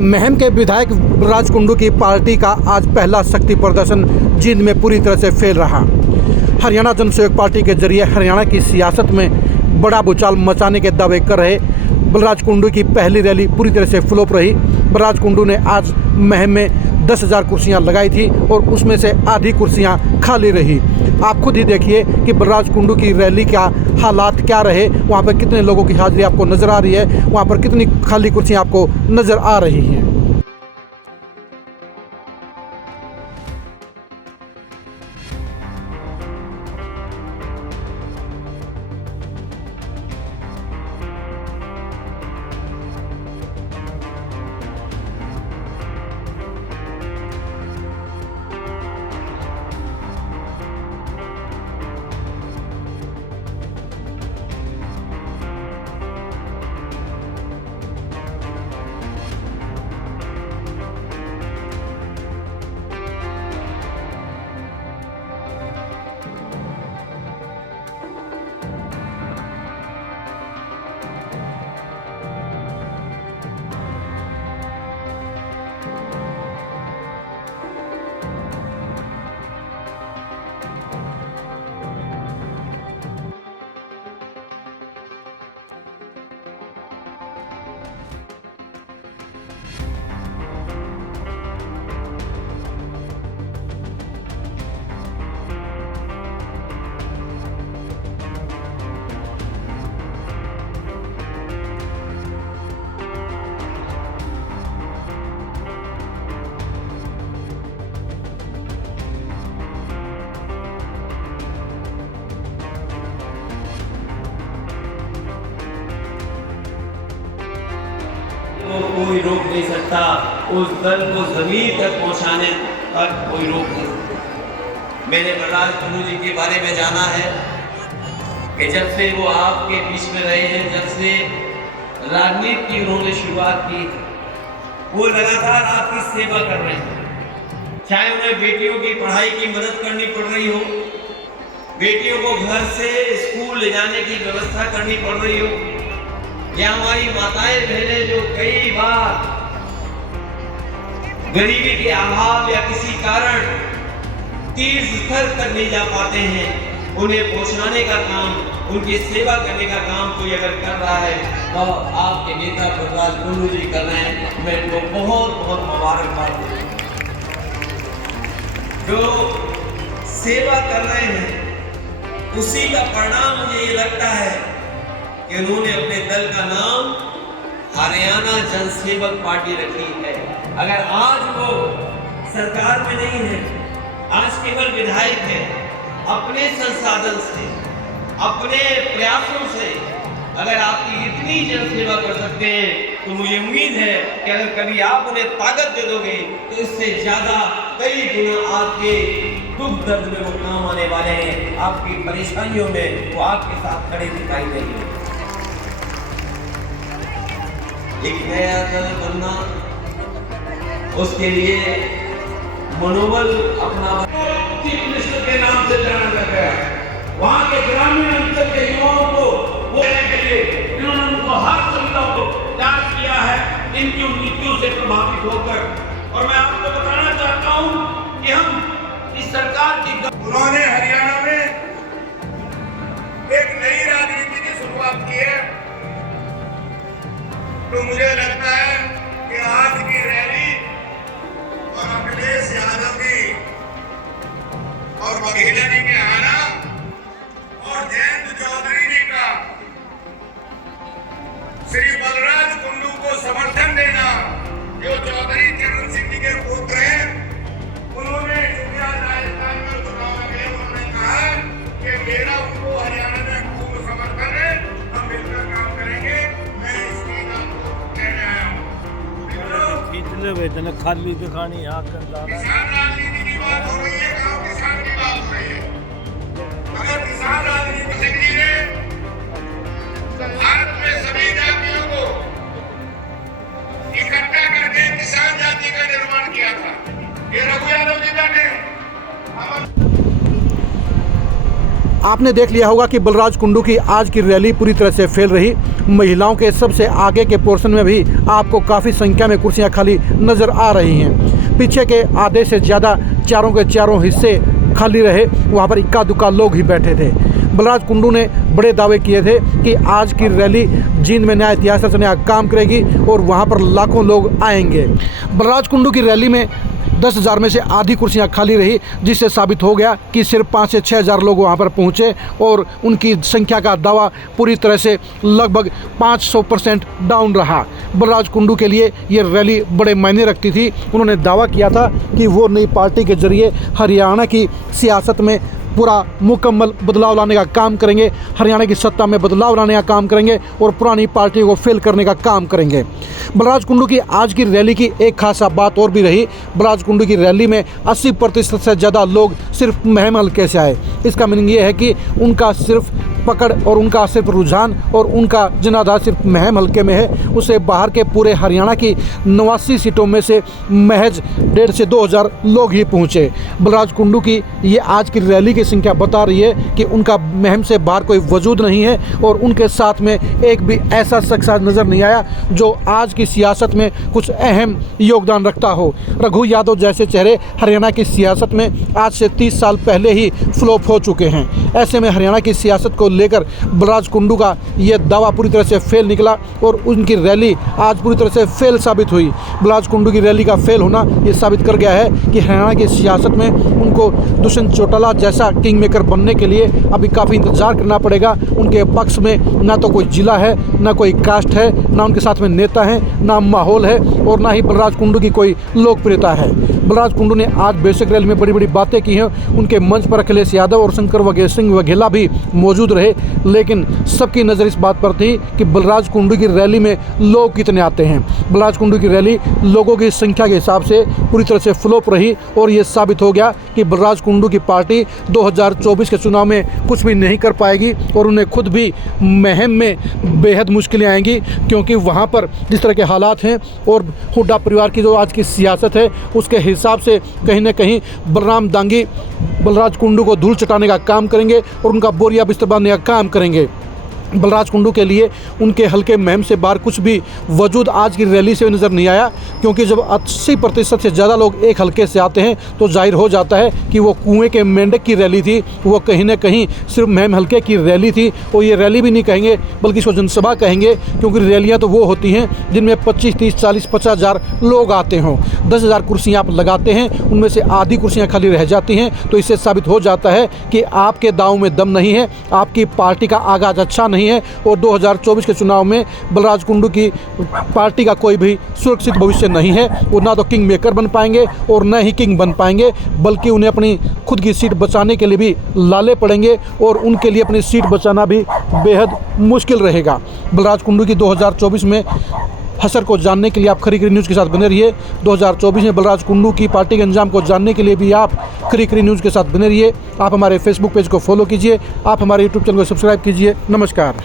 महम के विधायक बलराज कुंडू की पार्टी का आज पहला शक्ति प्रदर्शन जींद में पूरी तरह से फेल रहा। हरियाणा जनसहयोग पार्टी के जरिए हरियाणा की सियासत में बड़ा भूचाल मचाने के दावे कर रहे बलराज कुंडू की पहली रैली पूरी तरह से फ्लॉप रही। बलराज कुंडू ने आज महम में 10,000 कुर्सियां लगाई थी और उसमें से आधी कुर्सियां खाली रही। आप खुद ही देखिए कि बलराज कुंडू की रैली का हालात क्या रहे, वहाँ पर कितने लोगों की हाजिरी आपको नज़र आ रही है, वहाँ पर कितनी खाली कुर्सियां आपको नज़र आ रही हैं। तो कोई रोक नहीं सकता, उस दल को जमीन तक पहुंचाने तक कोई रोक नहीं सकता। मैंने बलराज कुंडू जी के बारे में जाना है कि जब से वो आपके बीच में रहे हैं, जब से राजनीति की उन्होंने शुरुआत की, वो लगातार आपकी सेवा कर रहे हैं। चाहे उन्हें बेटियों की पढ़ाई की मदद करनी पड़ रही हो, बेटियों को घर से स्कूल ले जाने की व्यवस्था करनी पड़ रही हो, या हमारी माताएं बहनें जो कई बार गरीबी के अभाव या किसी कारण तीर्थ स्थल तक नहीं जा पाते हैं, उन्हें पहुंचाने का काम, उनकी सेवा करने का काम कोई अगर कर रहा है तो आपके नेता बलराज कुंडू जी कर रहे हैं। मैं इनको बहुत बहुत मुबारकबाद देता हूं। जो सेवा कर रहे हैं उसी का परिणाम मुझे ये लगता है कि उन्होंने अपने दल का नाम हरियाणा जनसेवक पार्टी रखी है। अगर आज वो सरकार में नहीं है, आज केवल विधायक है, अपने संसाधन से, अपने प्रयासों से अगर आपकी इतनी जनसेवा कर सकते हैं तो मुझे उम्मीद है कि अगर कभी आप उन्हें ताकत दे दोगे तो इससे ज्यादा कई गुना आपके दुख दर्द में वो काम आने वाले हैं, आपकी परेशानियों में वो आपके साथ खड़े दिखाई देंगे। एक नया दल बनना, उसके लिए मनोबल अपना चीफ मिनिस्टर के नाम से जाना जाता है। वहाँ के ग्रामीण अंचल के युवाओं को वो देने के लिए इन्होंने उनको हर सुविधा को त्याग किया है, इनकी नीतियों से प्रभावित होकर। और मैं आपको बताना चाहता हूँ कि हम इस सरकार की उन्होंने हरियाणा में एक नई राजनीति की शुरुआत की है। तो मुझे लगता है कि आज की रैली और अखिलेश यादव की और बघेला जी के आना और जयंत चौधरी जी का श्री बलराज कुंडू को समर्थन देना, जो चौधरी चरण सिंह जी के पुत्र हैं, उन्होंने राजस्थान में चुनाव लगे, उन्होंने कहा कि मेरा उनको हरियाणा में पूर्ण समर्थन है, हम मिलकर काम करेंगे। मैं इसकी इतने खाली दिखानी यहाँ किसान राजनीति की बात हो रही है, गांव किसान की बात हो रही है। अगर किसान राजनीति ने भारत में सभी जातियों को इकट्ठा करके किसान जाति का निर्माण किया था, ये रघु यादव जी ने। आपने देख लिया होगा कि बलराज कुंडू की आज की रैली पूरी तरह से फेल रही। महिलाओं के सबसे आगे के पोर्शन में भी आपको काफ़ी संख्या में कुर्सियां खाली नज़र आ रही हैं। पीछे के आधे से ज़्यादा चारों के चारों हिस्से खाली रहे, वहाँ पर इक्का दुक्का लोग ही बैठे थे। बलराज कुंडू ने बड़े दावे किए थे कि आज की रैली जींद में नया इतिहास रचने का काम करेगी और वहाँ पर लाखों लोग आएंगे। बलराज कुंडू की रैली में 10,000 में से आधी कुर्सियां खाली रही, जिससे साबित हो गया कि सिर्फ 5 से 6,000 लोग वहां पर पहुंचे और उनकी संख्या का दावा पूरी तरह से लगभग 500% डाउन रहा। बलराज कुंडू के लिए ये रैली बड़े मायने रखती थी। उन्होंने दावा किया था कि वो नई पार्टी के जरिए हरियाणा की सियासत में पूरा मुकम्मल बदलाव लाने का काम करेंगे, हरियाणा की सत्ता में बदलाव लाने का काम करेंगे और पुरानी पार्टी को फेल करने का काम करेंगे। बलराज कुंडू की आज की रैली की एक खासा बात और भी रही। बलराज कुंडू की रैली में 80% से ज़्यादा लोग सिर्फ महम हल्के से आए। इसका मीनिंग ये है कि उनका सिर्फ पकड़ और उनका सिर्फ रुझान और उनका जनाधार सिर्फ महम हल्के में है। उसे बाहर के पूरे हरियाणा की 89 सीटों में से महज 1,500 से 2,000 लोग ही पहुँचे। बलराज कुंडू की ये आज की रैली की संख्या बता रही है कि उनका महम से बाहर कोई वजूद नहीं है और उनके साथ में एक भी ऐसा शख्स नज़र नहीं आया जो आज की सियासत में कुछ अहम योगदान रखता हो। रघु यादव जैसे चेहरे हरियाणा की सियासत में आज से 30 साल पहले ही फ्लॉप हो चुके हैं। ऐसे में हरियाणा की सियासत को लेकर बलराज कुंडू का यह दावा पूरी तरह से फेल निकला और उनकी रैली आज पूरी तरह से फेल साबित हुई। बलराज कुंडू की रैली का फेल होना ये साबित कर गया है कि हरियाणा की सियासत में उनको दुष्यंत चौटाला जैसा किंग मेकर बनने के लिए अभी काफ़ी इंतजार करना पड़ेगा। उनके पक्ष में ना तो कोई जिला है, ना कोई कास्ट है, ना उनके साथ में नेता हैं, ना माहौल है और ना ही बलराज कुंडू की कोई लोकप्रियता है। बलराज कुंडू ने आज बेसिक रैली में बड़ी बड़ी बातें की हैं। उनके मंच पर अखिलेश यादव और शंकर सिंह वघेला भी मौजूद रहे, लेकिन सबकी नज़र इस बात पर थी कि बलराज कुंडू की रैली में लोग कितने आते हैं। बलराज कुंडू की रैली लोगों की संख्या के हिसाब से पूरी तरह से फ्लॉप रही और ये साबित हो गया कि बलराज कुंडू की पार्टी 2024 के चुनाव में कुछ भी नहीं कर पाएगी और उन्हें खुद भी महम में बेहद मुश्किलें आएंगी, क्योंकि वहाँ पर जिस तरह के हालात हैं और हुड्डा परिवार की जो आज की सियासत है उसके हिसाब से कहीं ना कहीं बलराम दांगी बलराज कुंडू को धूल चटाने का काम करेंगे और उनका बोरिया बिस्तर बांधने का काम करेंगे। बलराज कुंडू के लिए उनके हल्के महम से बाहर कुछ भी वजूद आज की रैली से नज़र नहीं आया, क्योंकि जब 80% से ज़्यादा लोग एक हल्के से आते हैं तो जाहिर हो जाता है कि वो कुएं के मेंढक की रैली थी, वो कहीं ना कहीं सिर्फ महम हल्के की रैली थी। और ये रैली भी नहीं कहेंगे बल्कि इसको जनसभा कहेंगे, क्योंकि रैलियाँ तो वो होती हैं जिनमें 25, 30, 40, 50,000 लोग आते हों। 10,000 कुर्सियाँ आप लगाते हैं, उनमें से आधी कुर्सियाँ खाली रह जाती हैं, तो इससे साबित हो जाता है कि आपके दांव में दम नहीं है, आपकी पार्टी का आगाज़ अच्छा नहीं है और 2024 के चुनाव में बलराज कुंडू की पार्टी का कोई भी सुरक्षित भविष्य नहीं है। वो ना तो किंग मेकर बन पाएंगे और न ही किंग बन पाएंगे, बल्कि उन्हें अपनी खुद की सीट बचाने के लिए भी लाले पड़ेंगे और उनके लिए अपनी सीट बचाना भी बेहद मुश्किल रहेगा। बलराज कुंडू की 2024 में हसर को जानने के लिए आप खरी न्यूज़ के साथ बने रहिए। 2024 में बलराज कुंडू की पार्टी के अंजाम को जानने के लिए भी आप खरी न्यूज़ के साथ बने रहिए। आप हमारे फेसबुक पेज को फॉलो कीजिए, आप हमारे यूट्यूब चैनल को सब्सक्राइब कीजिए। नमस्कार।